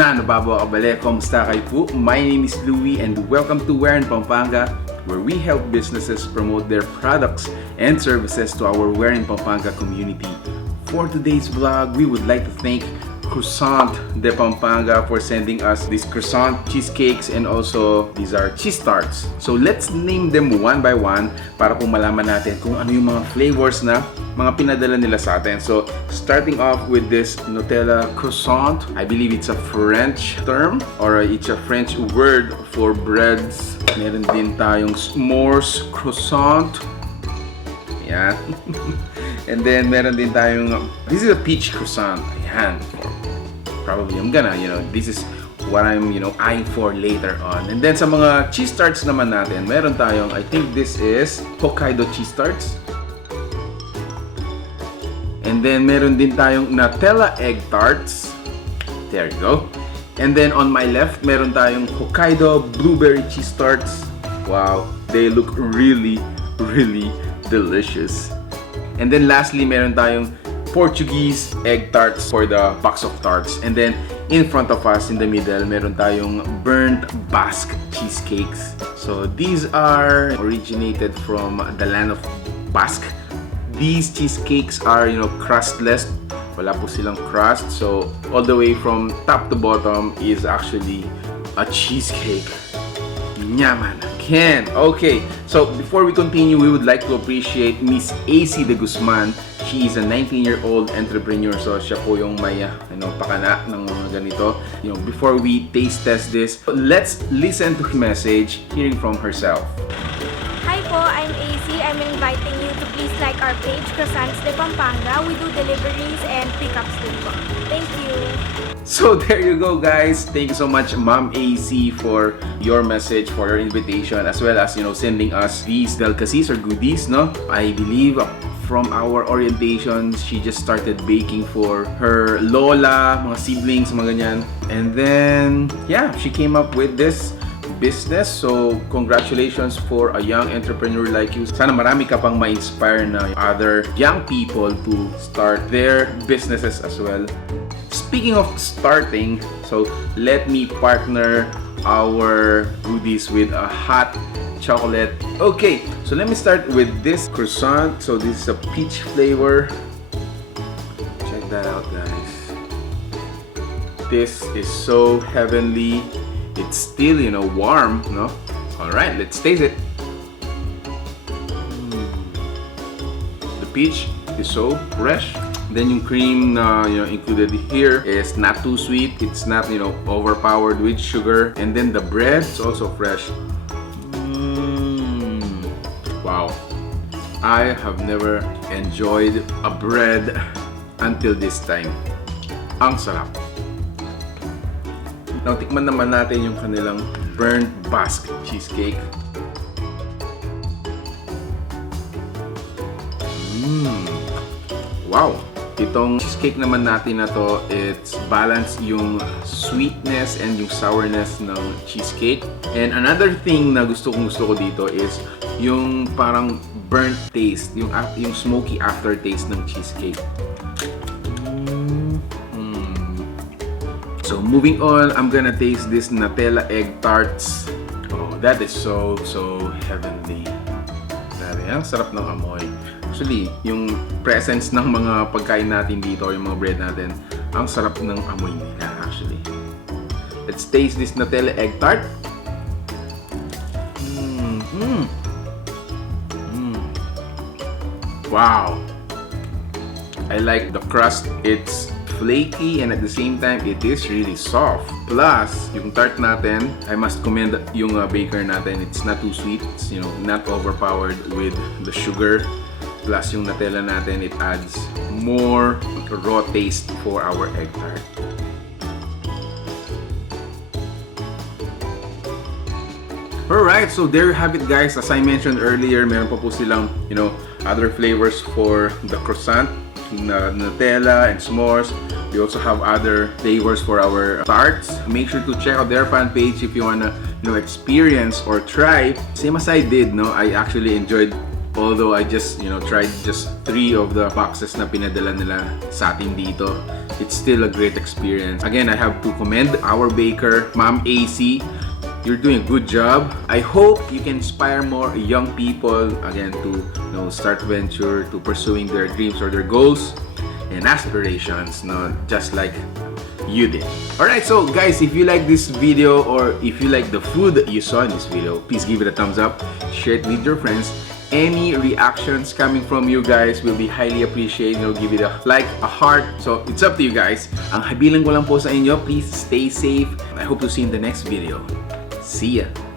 Fernando, Babo Kabale, kamusta kayo po? My name is Louie and welcome to Wearing Pampanga, where we help businesses promote their products and services to our Wearing Pampanga community. For today's vlog, we would like to thank Croissants De Pampanga for sending us these croissant cheesecakes, and also these are cheese tarts. So let's name them one by one para po malaman natin kung ano yung mga flavors na mga pinadala nila sa atin. So starting off with this Nutella Croissant, I believe it's a French term or it's a French word for breads. Meron din tayong Smores Croissant. Ayan. And then meron din tayong, this is a peach croissant. Ayan. Probably I'm gonna, this is what I'm, eyeing for later on. And then sa mga cheese tarts naman natin, meron tayong, I think this is Hokkaido Cheese Tarts. And then meron din tayong Nutella Egg Tarts. There you go. And then on my left, meron tayong Hokkaido Blueberry Cheese Tarts. Wow, they look really, really delicious. And then lastly, meron tayong Portugese egg tarts for the box of tarts. And then in front of us in the middle, meron tayong burnt Basque cheesecakes. So these are originated from the land of Basque. These cheesecakes are, crustless. Wala po silang crust. So all the way from top to bottom is actually a cheesecake. Nyaman. Ken. Okay, so before we continue, we would like to appreciate Miss AC de Guzman. She is a 19-year-old entrepreneur, so siya po yung may pakana ng mga ganito. Before we taste test this, let's listen to her message, hearing from herself. Hi po, I'm AC. I'm inviting you to please like our page, Croissants De Pampanga. We do deliveries and pickups din po. Thank you. So there you go, guys. Thank you so much, Ma'am AC, for your message, for your invitation, as well as sending us these delicacies or goodies. No, I believe from our orientation, she just started baking for her lola, mga siblings, mga ganyan. And then, yeah, she came up with this business. So, congratulations for a young entrepreneur like you. Sana marami ka pang ma-inspire na other young people to start their businesses as well. Speaking of starting, so let me partner our goodies with a hot chocolate. Okay, so let me start with this croissant. So this is a peach flavor. Check that out, guys. This is so heavenly. It's still, warm, no? All right, let's taste it. The peach is so fresh. Then yung cream na included here is not too sweet. It's not overpowered with sugar. And then the bread is also fresh. Wow, I have never enjoyed a bread until this time. Ang sarap. Now, tikman naman natin yung kanilang burnt Basque cheesecake. Wow! Itong cheesecake naman natin na to, it's balanced yung sweetness and yung sourness ng cheesecake. And another thing na gusto ko dito is yung parang burnt taste, yung smoky aftertaste ng cheesecake. So moving on, I'm gonna taste this Nutella Egg Tarts. Oh, that is so heavenly. Grabe, ang sarap ng amoy. Actually, yung presence ng mga pagkain natin dito, yung mga bread natin, ang sarap ng amoy nila actually. Let's taste this Nutella Egg Tart. Wow! I like the crust. It's flaky and at the same time, it is really soft. Plus, yung tart natin, I must commend yung baker natin. It's not too sweet. It's, not overpowered with the sugar. Plus yung Nutella natin, it adds more raw taste for our egg tart. Alright, so there you have it, guys. As I mentioned earlier, meron pa po silang, other flavors for the croissant, Nutella and s'mores. We also have other flavors for our tarts. Make sure to check out their fan page if you wanna, experience or try. Same as I did, I actually enjoyed Although I just, tried just 3 of the boxes na pinadala nila sa atin dito, it's still a great experience. Again, I have to commend our baker, Ma'am AC. You're doing a good job. I hope you can inspire more young people, again, to start venture, to pursuing their dreams or their goals and aspirations, just like you did. Alright, so guys, if you like this video or if you like the food that you saw in this video, please give it a thumbs up, share it with your friends. Any reactions coming from you guys will be highly appreciated. Give it a like, a heart. So it's up to you guys. Ang habilan ko lang po sa inyo, please stay safe. I hope to see you in the next video. See ya!